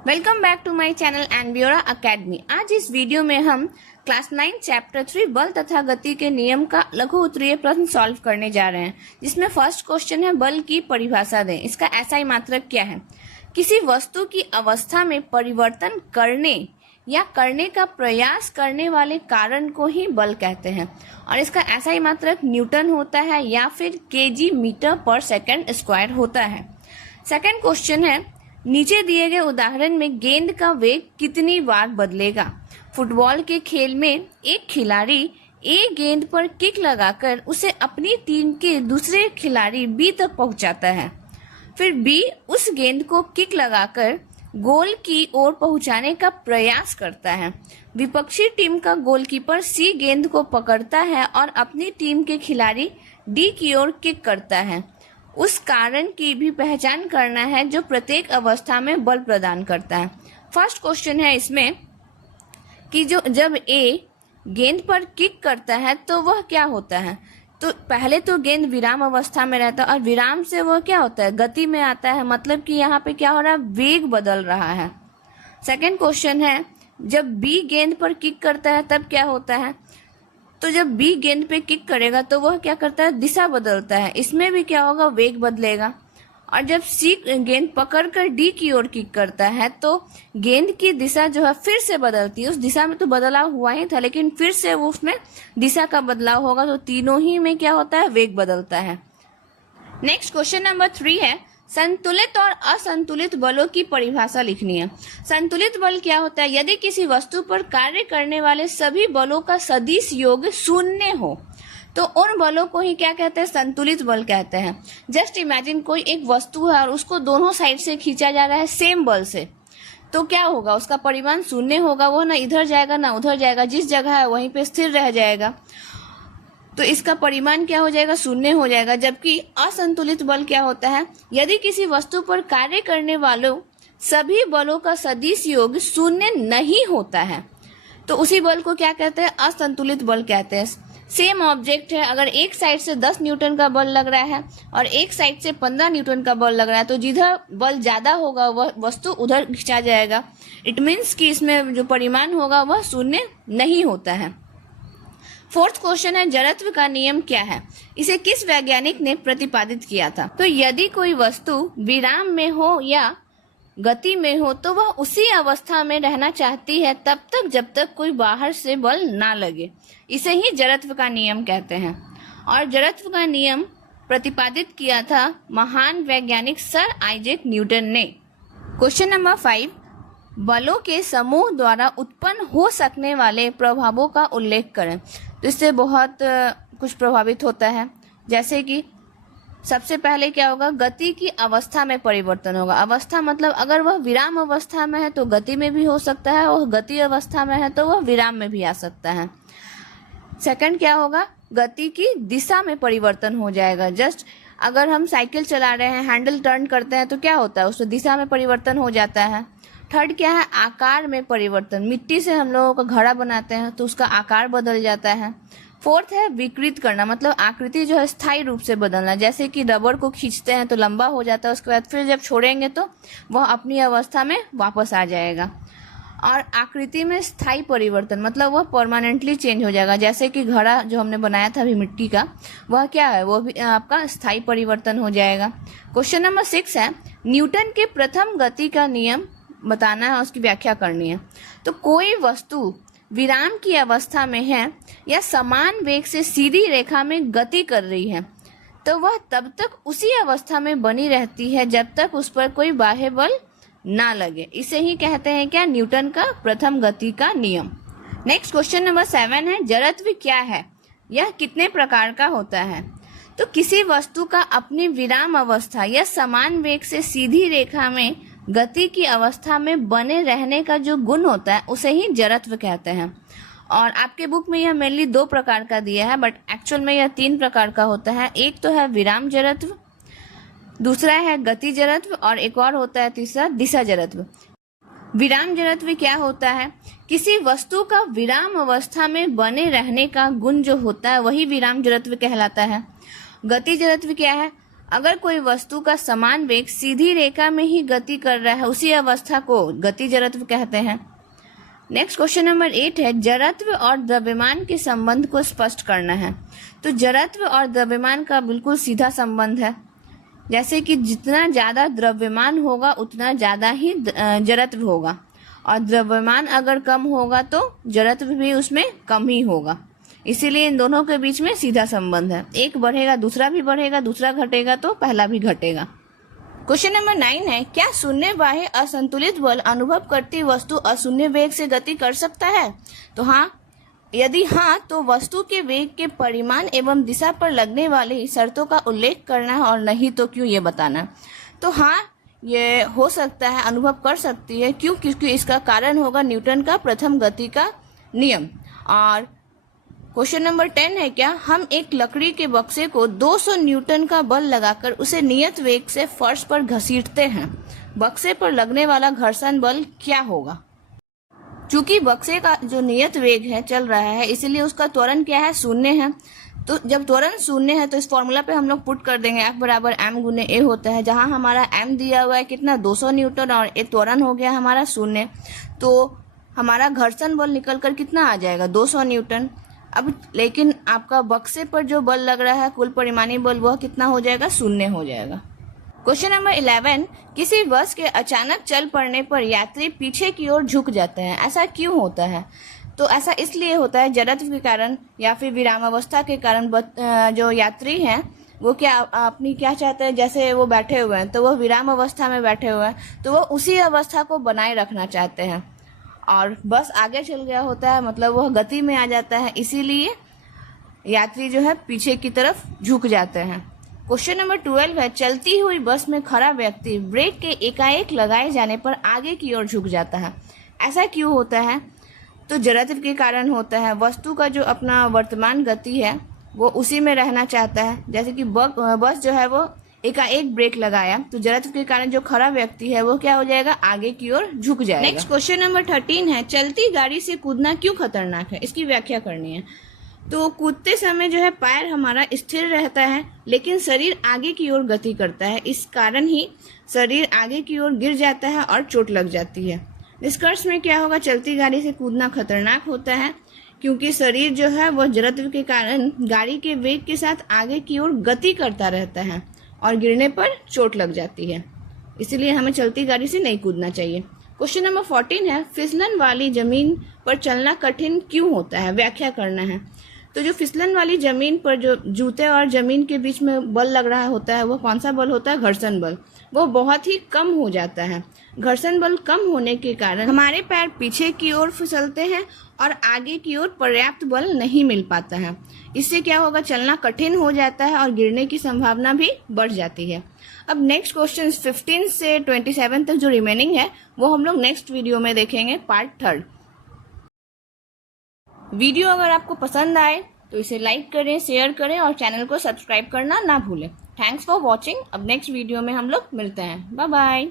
Welcome back to my channel एनवियोरा academy. आज इस वीडियो में हम क्लास 9 चैप्टर 3 बल तथा गति के नियम का लघु उत्तरीय प्रश्न सॉल्व करने जा रहे हैं, जिसमें फर्स्ट क्वेश्चन है बल की परिभाषा दें। इसका एसआई मात्रक क्या है? किसी वस्तु की अवस्था में परिवर्तन करने या करने का प्रयास करने वाले कारण को ही बल कहते हैं और इसका एसआई मात्रक न्यूटन होता है या फिर केजी मीटर पर सेकंड स्क्वायर होता है। सेकंड क्वेश्चन है नीचे दिए गए उदाहरण में गेंद का वेग कितनी बार बदलेगा? फुटबॉल के खेल में एक खिलाड़ी ए गेंद पर किक लगाकर उसे अपनी टीम के दूसरे खिलाड़ी बी तक पहुंचाता है, फिर बी उस गेंद को किक लगाकर गोल की ओर पहुंचाने का प्रयास करता है। विपक्षी टीम का गोलकीपर सी गेंद को पकड़ता है और अपनी टीम के खिलाड़ी डी की ओर किक करता है। उस कारण की भी पहचान करना है जो प्रत्येक अवस्था में बल प्रदान करता है। फर्स्ट क्वेश्चन है इसमें कि जब ए गेंद पर किक करता है तो वह क्या होता है? तो पहले तो गेंद विराम अवस्था में रहता है और विराम से वह क्या होता है? गति में आता है, मतलब कि यहाँ पे क्या हो रहा है? वेग बदल रहा है। सेकंड क्वेश्चन है जब बी गेंद पर किक करता है तब क्या होता है? तो जब बी गेंद पे किक करेगा तो वह क्या करता है? दिशा बदलता है। इसमें भी क्या होगा? वेग बदलेगा। और जब सी गेंद पकड़कर डी की ओर किक करता है तो गेंद की दिशा जो है फिर से बदलती है। उस दिशा में तो बदलाव हुआ ही था, लेकिन फिर से वो उसमें दिशा का बदलाव होगा, तो तीनों ही में क्या होता है? वेग बदलता है। नेक्स्ट क्वेश्चन नंबर 3 है संतुलित और असंतुलित बलों की परिभाषा लिखनी है। संतुलित बल क्या होता है? यदि किसी वस्तु पर कार्य करने वाले सभी बलों का सदिश योग शून्य हो तो उन बलों को ही क्या कहते हैं? संतुलित बल कहते हैं। जस्ट इमेजिन कोई एक वस्तु है और उसको दोनों साइड से खींचा जा रहा है सेम बल से, तो क्या होगा? उसका परिमाण शून्य होगा। वो ना इधर जाएगा ना उधर जाएगा, जिस जगह है वहीं पे स्थिर रह जाएगा, तो इसका परिमाण क्या हो जाएगा? शून्य हो जाएगा। जबकि असंतुलित बल क्या होता है? यदि किसी वस्तु पर कार्य करने वालों सभी बलों का सदिश योग शून्य नहीं होता है तो उसी बल को क्या कहते हैं? असंतुलित बल कहते हैं। सेम ऑब्जेक्ट है, अगर एक साइड से 10 न्यूटन का बल लग रहा है और एक साइड से 15 न्यूटन का बल लग रहा है, तो जिधर बल ज्यादा होगा वह वस्तु उधर खिंचा जाएगा। इट मीन्स कि इसमें जो परिमाण होगा वह शून्य नहीं होता है। फोर्थ क्वेश्चन है जड़त्व का नियम क्या है? इसे किस वैज्ञानिक ने प्रतिपादित किया था? तो यदि कोई वस्तु विराम में हो या गति में हो तो वह उसी अवस्था में रहना चाहती है तब तक जब तक कोई बाहर से बल ना लगे। इसे ही जड़त्व का नियम कहते हैं। और जड़त्व का नियम प्रतिपादित किया था महान वैज्ञानिक सर आइजैक न्यूटन ने। क्वेश्चन नंबर 5 बलों के समूह द्वारा उत्पन्न हो सकने वाले प्रभावों का उल्लेख करें। तो इससे बहुत कुछ प्रभावित होता है, जैसे कि सबसे पहले क्या होगा? गति की अवस्था में परिवर्तन होगा। अवस्था मतलब अगर वह विराम अवस्था में है तो गति में भी हो सकता है, और गति अवस्था में है तो वह विराम में भी आ सकता है। सेकंड क्या होगा? गति की दिशा में परिवर्तन हो जाएगा। जस्ट अगर हम साइकिल चला रहे हैं, हैंडल टर्न करते हैं तो क्या होता है? उसमें दिशा में परिवर्तन हो जाता है। थर्ड क्या है? आकार में परिवर्तन। मिट्टी से हम लोगों का घड़ा बनाते हैं तो उसका आकार बदल जाता है। फोर्थ है विकृत करना, मतलब आकृति जो है स्थायी रूप से बदलना। जैसे कि रबर को खींचते हैं तो लंबा हो जाता है, उसके बाद फिर जब छोड़ेंगे तो वह अपनी अवस्था में वापस आ जाएगा। और आकृति में स्थायी परिवर्तन मतलब वह परमानेंटली चेंज हो जाएगा। जैसे कि घड़ा जो हमने बनाया था अभी मिट्टी का, वह क्या है? वो भी आपका स्थायी परिवर्तन हो जाएगा। क्वेश्चन नंबर 6 है न्यूटन के प्रथम गति का नियम बताना है, उसकी व्याख्या करनी है। तो कोई वस्तु विराम की अवस्था में है या समान वेग से सीधी रेखा में गति कर रही है तो वह तब तक उसी अवस्था में बनी रहती है जब तक उस पर कोई बाह्य बल ना लगे। इसे ही कहते हैं क्या? न्यूटन का प्रथम गति का नियम। नेक्स्ट क्वेश्चन नंबर 7 है जड़त्व क्या है? यह कितने प्रकार का होता है? तो किसी वस्तु का अपनी विराम अवस्था या समान वेग से सीधी रेखा में गति की अवस्था में बने रहने का जो गुण होता है उसे ही जड़त्व कहते हैं। और आपके बुक में यह मेनली 2 प्रकार का दिया है, बट एक्चुअल में यह 3 प्रकार का होता है। एक तो है विराम जड़त्व, दूसरा है गति जड़त्व और एक और होता है तीसरा दिशा जड़त्व। विराम जड़त्व क्या होता है? किसी वस्तु का विराम अवस्था में बने रहने का गुण जो होता है वही विराम जड़त्व कहलाता है। गति जड़त्व क्या है? अगर कोई वस्तु का समान वेग सीधी रेखा में ही गति कर रहा है, उसी अवस्था को गति जड़त्व कहते हैं। नेक्स्ट क्वेश्चन नंबर 8 है, जड़त्व और द्रव्यमान के संबंध को स्पष्ट करना है। तो जड़त्व और द्रव्यमान का बिल्कुल सीधा संबंध है, जैसे कि जितना ज्यादा द्रव्यमान होगा उतना ज्यादा ही जड़त्व होगा, और द्रव्यमान अगर कम होगा तो जड़त्व भी उसमें कम ही होगा। इसीलिए इन दोनों के बीच में सीधा संबंध है, एक बढ़ेगा दूसरा भी बढ़ेगा, दूसरा घटेगा तो पहला भी घटेगा। क्वेश्चन नंबर 9 है, क्या शून्य बाह्य असंतुलित बल अनुभव करती वस्तु अशून्य वेग से गति कर सकता है? तो हाँ, यदि हाँ तो वस्तु के वेग के परिमाण एवं दिशा पर लगने वाली शर्तों का उल्लेख करना है, और नहीं तो क्यों ये बताना। तो हाँ, ये हो सकता है, अनुभव कर सकती है। क्यों? क्योंकि इसका कारण होगा न्यूटन का प्रथम गति का नियम। और क्वेश्चन नंबर 10 है, क्या हम एक लकड़ी के बक्से को 200 न्यूटन का बल लगाकर उसे नियत वेग से फर्श पर घसीटते हैं, बक्से पर लगने वाला घर्षण बल क्या होगा? चूंकि बक्से का जो नियत वेग है चल रहा है, इसीलिए उसका त्वरण क्या है? शून्य है। तो जब त्वरण शून्य है तो इस फॉर्मूला पे हम लोग पुट कर देंगे, F बराबर m गुने a होता है, जहां हमारा m दिया हुआ है कितना? 200 न्यूटन, और ये त्वरण हो गया हमारा शून्य। तो हमारा घर्षण बल निकल कर कितना आ जाएगा? 200 न्यूटन। अब लेकिन आपका बक्से पर जो बल लग रहा है, कुल परिमाणी बल, वह कितना हो जाएगा? शून्य हो जाएगा। क्वेश्चन नंबर 11, किसी बस के अचानक चल पड़ने पर यात्री पीछे की ओर झुक जाते हैं, ऐसा क्यों होता है? तो ऐसा इसलिए होता है जड़त्व के कारण या फिर विरामावस्था के कारण। जो यात्री हैं वो अपनी क्या चाहते हैं, जैसे वो बैठे हुए हैं तो वह विराम अवस्था में बैठे हुए हैं, तो वह उसी अवस्था को बनाए रखना चाहते हैं, और बस आगे चल गया होता है, मतलब वह गति में आ जाता है, इसीलिए यात्री जो है पीछे की तरफ झुक जाते हैं। क्वेश्चन नंबर 12 है, चलती हुई बस में खड़ा व्यक्ति ब्रेक के एकाएक लगाए जाने पर आगे की ओर झुक जाता है, ऐसा क्यों होता है? तो जड़त्व के कारण होता है। वस्तु का जो अपना वर्तमान गति है वो उसी में रहना चाहता है, जैसे कि बस जो है वो एकाएक ब्रेक लगाया, तो जड़त्व के कारण जो खड़ा व्यक्ति है वो क्या हो जाएगा? आगे की ओर झुक जाएगा। नेक्स्ट क्वेश्चन नंबर 13 है, चलती गाड़ी से कूदना क्यों खतरनाक है? इसकी व्याख्या करनी है। तो कूदते समय जो है पैर हमारा स्थिर रहता है, लेकिन शरीर आगे की ओर गति करता है, इस कारण ही शरीर आगे की ओर गिर जाता है और चोट लग जाती है। निष्कर्ष में क्या होगा? चलती गाड़ी से कूदना खतरनाक होता है क्योंकि शरीर जो है वह जड़त्व के कारण गाड़ी के वेग के साथ आगे की ओर गति करता रहता है और गिरने पर चोट लग जाती है, इसलिए हमें चलती गाड़ी से नहीं कूदना चाहिए। क्वेश्चन नंबर 14 है, फिसलन वाली जमीन पर चलना कठिन क्यों होता है? व्याख्या करना है। तो जो फिसलन वाली जमीन पर जो जूते और जमीन के बीच में बल लग रहा होता है, वो कौन सा बल होता है? घर्षण बल। वो बहुत ही कम हो जाता है। घर्षण बल कम होने के कारण हमारे पैर पीछे की ओर फिसलते हैं और आगे की ओर पर्याप्त बल नहीं मिल पाता है। इससे क्या होगा? चलना कठिन हो जाता है और गिरने की संभावना भी बढ़ जाती है। अब नेक्स्ट क्वेश्चन 15 से 27 तक जो रिमेनिंग है वो हम लोग नेक्स्ट वीडियो में देखेंगे, पार्ट 3। वीडियो अगर आपको पसंद आए तो इसे लाइक करें, शेयर करें और चैनल को सब्सक्राइब करना ना भूलें। Thanks for watching. अब नेक्स्ट वीडियो में हम लोग मिलते हैं। Bye bye.